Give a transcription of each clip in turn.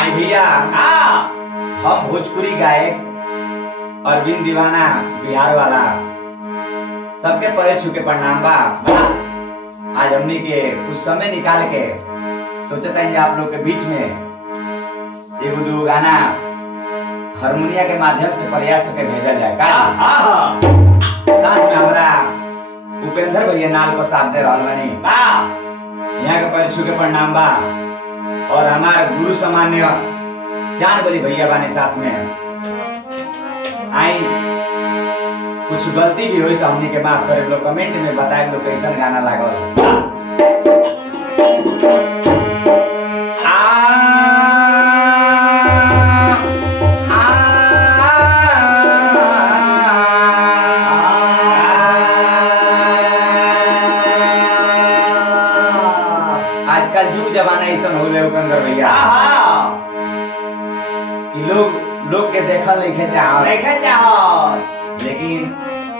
आई भैया हाँ हम भोजपुरी गायक अरविंद दीवाना बिहार वाला सबके पैर छू के प्रणाम बा। आज हमनी के कुछ समय निकाल के सोचता है आप लोग के बीच में एगो दो गाना हारमोनिया के माध्यम से प्रयास के भेजल जाए का। साथ में हमारा उपेंद्र भैया नाल पर साथ दे रहल बानी। यहाँ के पैर छू के प्रणाम बा। और हमारे गुरु सामान्य चांद बली भैया बाने साथ में। आई कुछ गलती भी हुई तो हमनी के माफ करे लोग, कमेंट में बताए लोग कैसा गाना लागल। आजकल जुग जमाना ऐसा हो गए उपेंद्र भैया कि लोग के देखल नहीं चाहो, लेकिन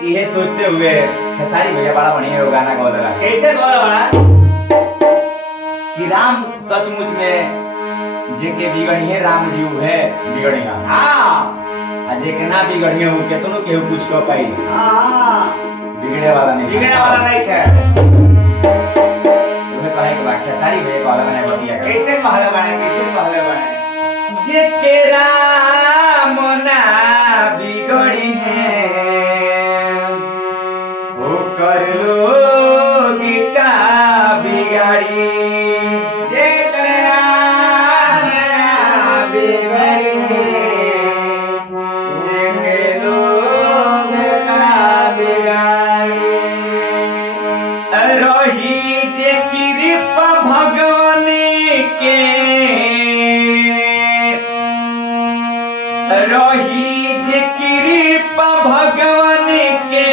ये सोचते हुए खेसारी भैया बड़ा बढ़िया वो गाना गा दिला। कैसे बोला कि राम सचमुच में जेके बिगड़िए राम जी उहे बिगड़िया। आ जेके ना बिगड़िए उ केतनो केहू कुछ कह पाई। बिगड़े वाला नहीं है। तुम्हें कहे के बाद खेसारी भैया कहले बने बतिया कैसे कहले बने जेके राम ना बिगड़ी है वो कर लोग का बिगाड़ी। जेके राम ना बिगड़ी जेके लोग का बिगाड़ी। रही जे कृपा भगवान के रही जे कृपा भगवान के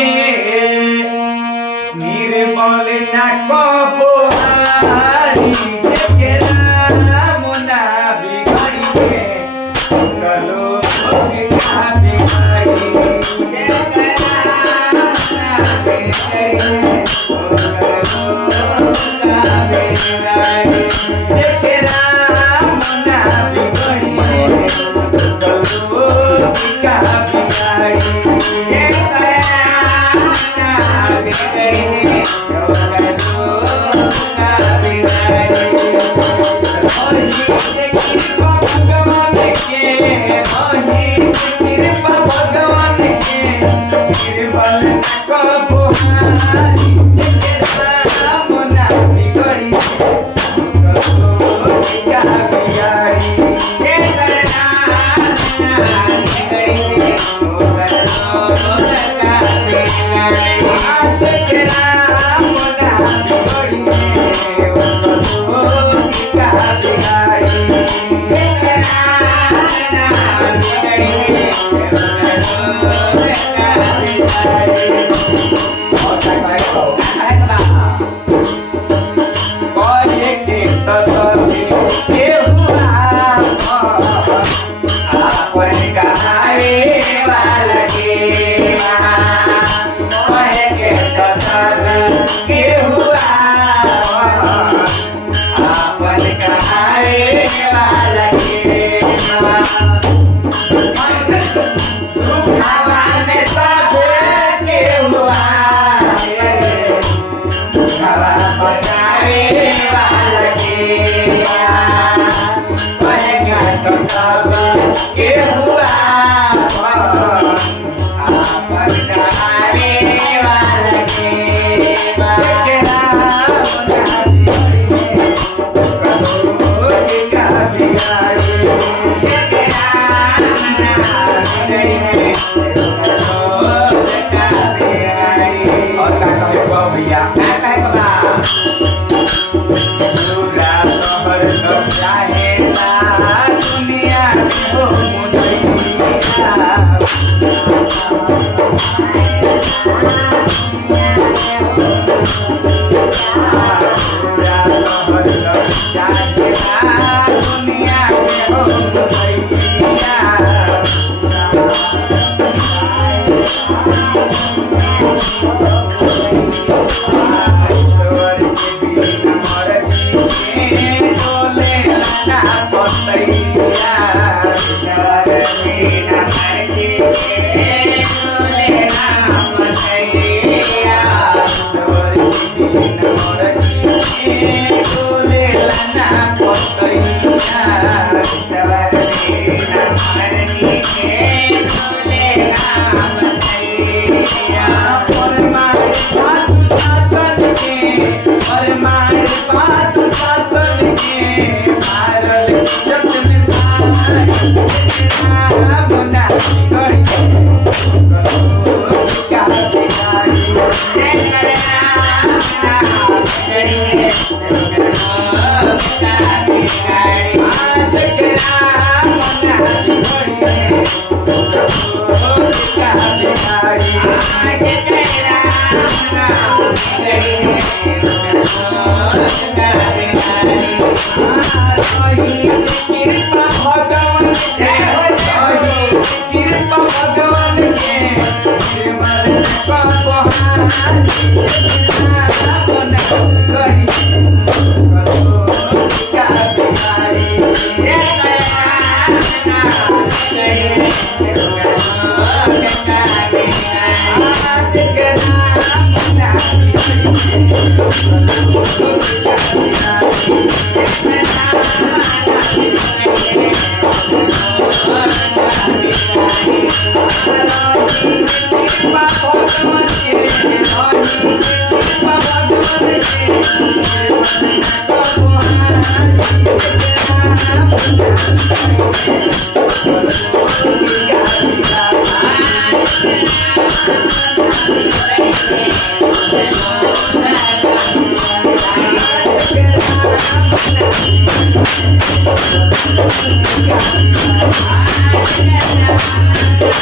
निर्मल न कबो हारी। जेके राम ना बिगड़ी है कलो का बिगाड़ी। जेके राम ना बिगड़ी जेके राम ना बिगड़ी है कलो का बिगाड़ी। कृपा भगवान के निर्बल कबो हारी। जेके राम ना बिगड़ी कलो का बिगाड़ी। जेके राम ना बिगड़ी कलो का बिगाड़ी। के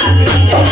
जय